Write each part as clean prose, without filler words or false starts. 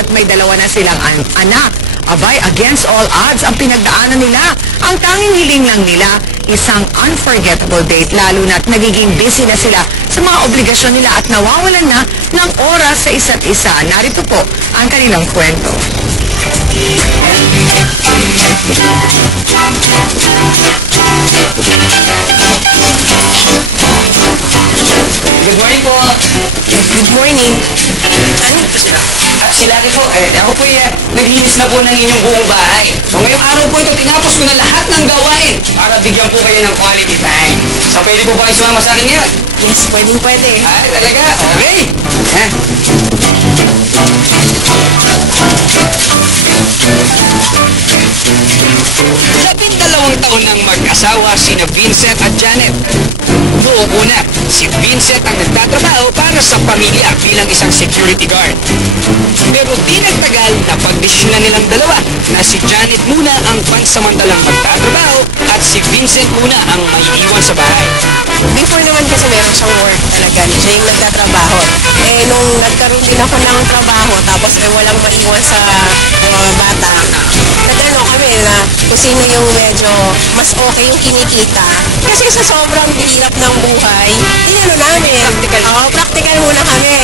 at may dalawa na silang anak. Abay, against all odds ang pinagdaanan nila. Ang tanging hiling lang nila, isang unforgettable date, lalo na't nagiging busy na sila sa mga obligasyon nila at nawawalan na ng oras sa isa't isa. Narito po ang kanilang kwento. Good morning po. Good morning. Ano po sila? Sila rin po. Ako po naglinis na po ng inyong buong bahay. So ngayong araw po ito, tinapos ko na lahat ng gawain para bigyan po kayo ng quality time. So pwede po ba kayo sumama sa akin ngayon? Yes, pwede. Ay, talaga? Okay. Labindalawang taon ng mag-asawa sina Vincent at Janet. Noong una, si Vincent ang nagtatrabaho para sa pamilya bilang isang security guard. Pero di nagtagal na pagdesisyonan nilang dalawa na si Janet muna ang pansamantalang magtatrabaho at si Vincent muna ang maiiwan sa bahay. Before naman kasi meron siyang work talaga. Siya yung nagtatrabaho. Nung nagkaroon din ako ng trabaho, tapos walang maiwan sa mga bata, nagano kami na kung sino yung medyo mas okay yung kinikita. Kasi sa sobrang hirap ng buhay, inano namin. Practical muna kami.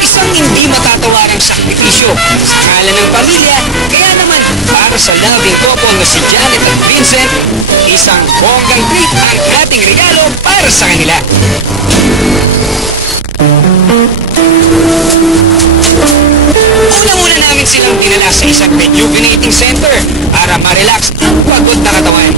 Isang hindi matatawarang sakripisyo sa ngalan ng pamilya, kaya naman para sa loving couple na si Janet at Vincent, isang bonggang treat ang ating regalo para sa kanila. Una-una namin silang dinala sa isang rejuvenating center para ma-relax ang pagod na katawan.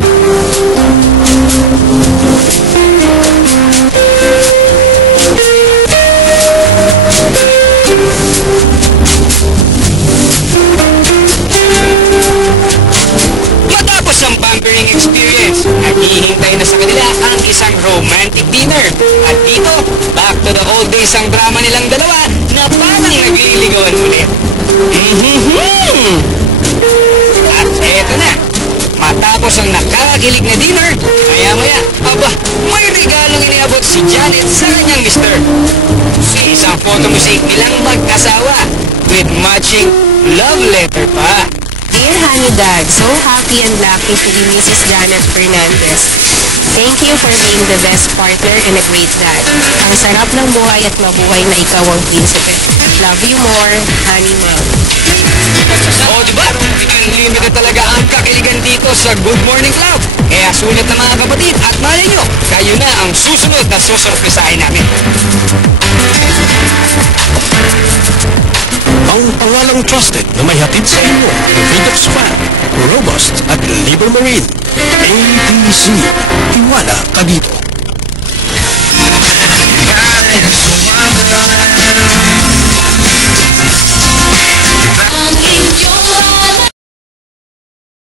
Matapos ang pampering experience, naghihintay na sa kanila ang isang romantic dinner. At dito, back to the old days ang drama nilang dalawa na parang nagliligawan ulit. At eto na, matapos ang nakakakilig na dinner, maya-maya, may regalong iniabot si Janet sa kanyang mister. Si isang photo mosaic nilang mag-asawa with matching love letter pa. Dear Honey Dad, so happy and lucky to be Mrs. Janet Fernandez. Thank you for being the best partner and a great dad. Ang sarap ng buhay at mabuhay na ikaw ang prinsipe. Love you more, Honey Mom. O diba? Unlimited talaga ang kakiligan dito sa Good Morning Club. Kaya sulit na mga kapatid at malay nyo, kayo na ang susunod na susurpresahin namin. Ang pangalang trusted na may hatid sa inyo, Vidox Fan, Robust at Liber Marine. ABC, tiwala ka dito.